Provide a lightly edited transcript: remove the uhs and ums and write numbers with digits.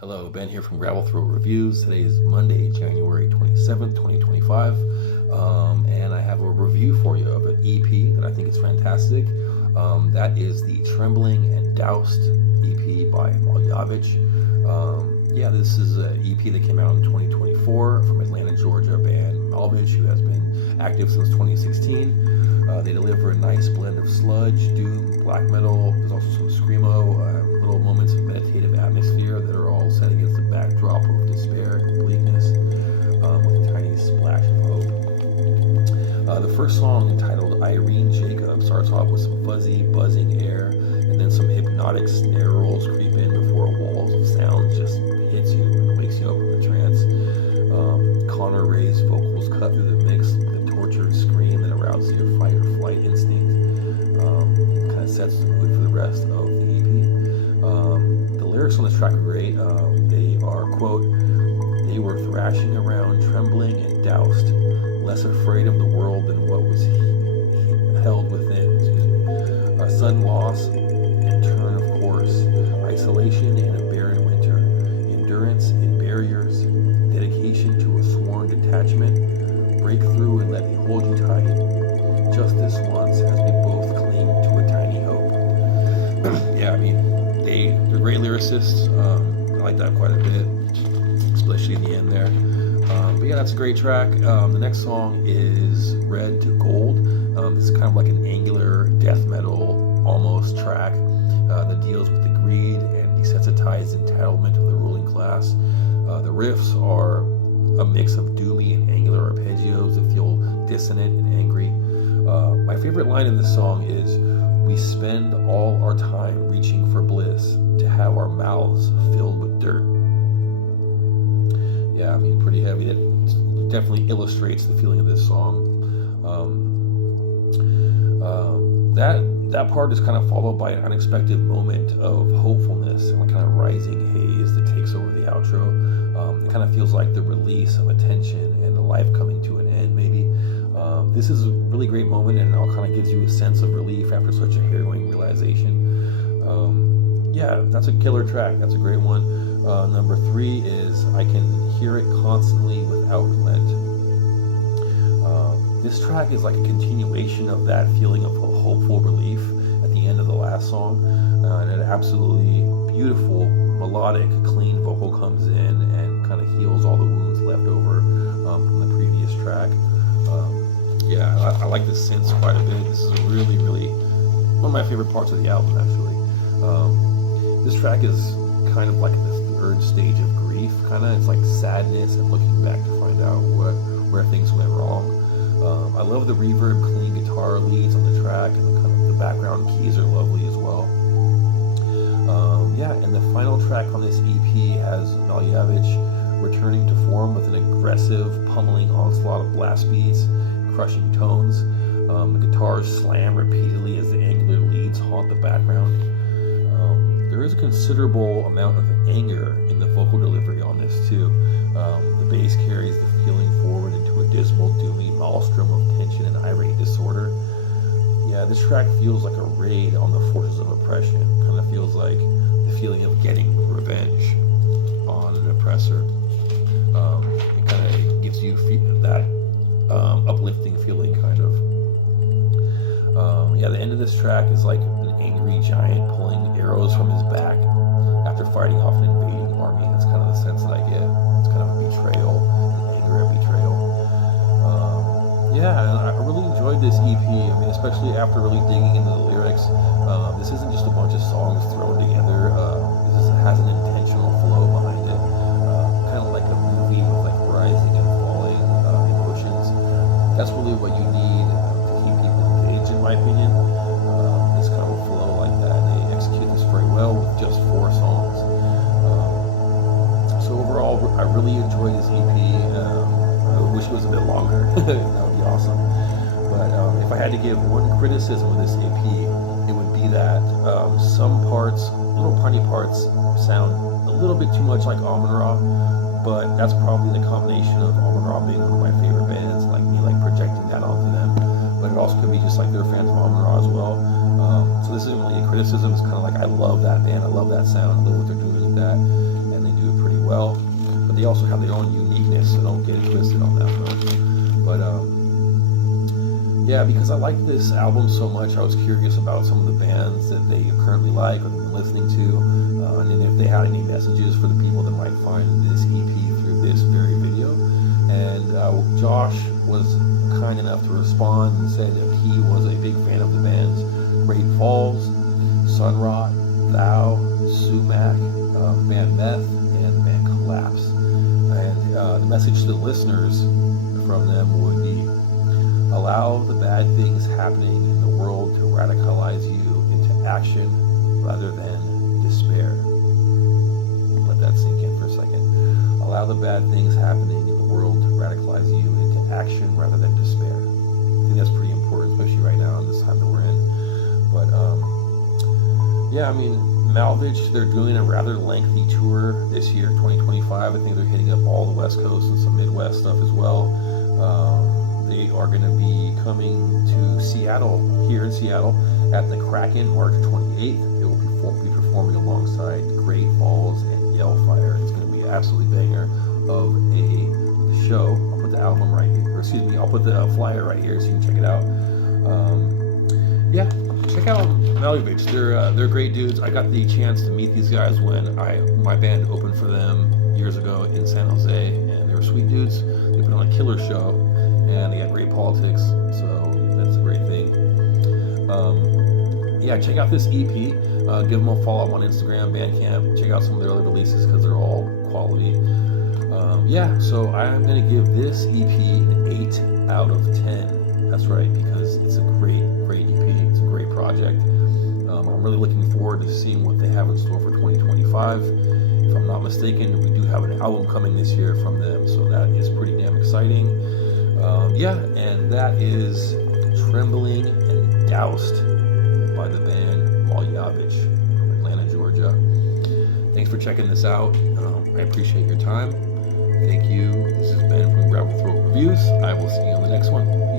Hello, Ben here from Gravel Throat Reviews. Today is Monday, January 27th, 2025, and I have a review for you of an EP that I think is fantastic. That is the Trembling and Dowsed EP by MALEVICH. This is an EP that came out in 2024 from Atlanta, Georgia band MALEVICH, who has been active since 2016. They deliver a nice blend of sludge, doom, black metal. There's also some screamo, little moments of meditative atmosphere that are all set against the backdrop of despair and bleakness, with a tiny splash of hope. The first song, entitled Irene Jacob, starts off with some fuzzy, buzzing air, and then some hypnotic snare rolls creep in before walls of sound just hits you and wakes you up from the trance. Connor Ray's vocals cut through the mix with a tortured scream that arouses your fight or flight instinct. Kind of sets the mood for the rest of the EP. The lyrics on this track are great. They are, quote, "They were thrashing around, trembling and doused, less afraid of the world than what was held within." A sudden loss and turn of course, isolation in a barren winter, endurance in barriers, dedication to a sworn detachment, break through and let me hold you tight, just this once as we both cling to a tiny hope. They're great lyricists. I like that quite a bit, especially in the end there. That's a great track. The next song is Red to Gold. This is kind of like an angular death metal almost track that deals with the greed and desensitized entitlement of the ruling class. The riffs are a mix of doomy and angular arpeggios that feel dissonant and angry. My favorite line in this song is, "We spend all our time reaching for bliss, to have our mouths filled with dirt." Pretty heavy. It definitely illustrates the feeling of this song. That part is kind of followed by an unexpected moment of hopefulness and a kind of rising haze that takes over the outro. It kind of feels like the release of a tension and the life coming to an end, maybe. This is a really great moment, and it all kind of gives you a sense of relief after such a harrowing realization. That's a killer track. That's a great one. Number 3 is I Can Hear It Constantly Without Relent. This track is like a continuation of that feeling of hopeful relief at the end of the last song. And an absolutely beautiful, melodic, clean vocal comes in and kind of heals all the wounds left over from the previous track. I like the synths quite a bit. This is really, really one of my favorite parts of the album, actually. This track is kind of like the third stage of grief, it's like sadness and looking back to find out where things went wrong. I love the reverb, clean guitar leads on the track, and the background keys are lovely as well. And the final track on this EP has MALEVICH returning to form with an aggressive, pummeling onslaught of blast beats, crushing tones. The guitars slam repeatedly as the angular leads haunt the background. There is a considerable amount of anger in the vocal delivery on this too. The bass carries the feeling forward into a dismal, doomy maelstrom of tension and irate disorder. This track feels like a raid on the forces of oppression. Kind of feels like the feeling of getting revenge on an oppressor. It kind of gives you that uplifting feeling, kind of. The end of this track is like an angry giant pulling arrows from his back after fighting off an invading army. That's kind of the sense that I get. It's kind of a betrayal, an anger at betrayal. And I really enjoyed this EP. Especially after really digging into the lyrics. This isn't just a bunch of songs thrown together. This has an intentional flow behind it. Kind of like a movie with like rising and falling emotions. That's really what you need to keep people engaged, in my opinion. This kind of flow like that. And they execute this very well with just 4 songs. So overall, I really enjoyed this EP. I wish it was a bit longer. That would be awesome. But if I had to give one criticism of this EP, it would be that some parts, little tiny parts, sound a little bit too much like Amon-Ra, but that's probably the combination of Amon-Ra being one of my favorite bands, like me projecting that onto them. But it also could be just like they're fans of Amon-Ra as well. So this isn't really a criticism. It's kind of like I love that band, I love that sound, I love what they're doing with that, and they do a also have their own uniqueness, so don't get it twisted on that front. But yeah, because I like this album so much, I was curious about some of the bands that they currently like or been listening to, and if they had any messages for the people that might find this EP through this very video. And Josh was kind enough to respond and said that he was a big fan of the bands Great Falls, Sunrot, Thou, Sumac, the band Meth, and the band Collapse. And the message to the listeners from them would be, allow the bad things happening in the world to radicalize you into action rather than despair. Let that sink in for a second. Allow the bad things happening in the world to radicalize you into action rather than despair. I think that's pretty important, especially right now in this time that we're in. But yeah, I mean, MALEVICH, they're doing a rather lengthy tour this year, 2025. I think they're hitting up all the West Coast and some Midwest stuff as well. They are going to be coming to Seattle, here in Seattle, at the Kraken, March 28th. They will be performing alongside Great Falls and Yellfire. It's going to be an absolutely banger of a show. I'll put the album right here, or excuse me, I'll put the flyer right here so you can check it out. Yeah, check out MALEVICH. They're great dudes. I got the chance to meet these guys when my band opened for them years ago in San Jose, and they were sweet dudes. They put on a killer show, and they got great politics, so that's a great thing. Yeah, check out this EP. Give them a follow on Instagram, Bandcamp. Check out some of their other releases because they're all quality. Yeah, so I'm going to give this EP an 8 out of 10. That's right, because it's a great EP. It's a great project. I'm really looking forward to seeing what they have in store for 2025. If I'm not mistaken, we do have an album coming this year from them, so that is pretty damn exciting. Yeah, and that is Trembling and Dowsed by the band MALEVICH from Atlanta, Georgia. Thanks for checking this out. I appreciate your time. Thank you. This has been from Gravel Throat Reviews. I will see you on the next one.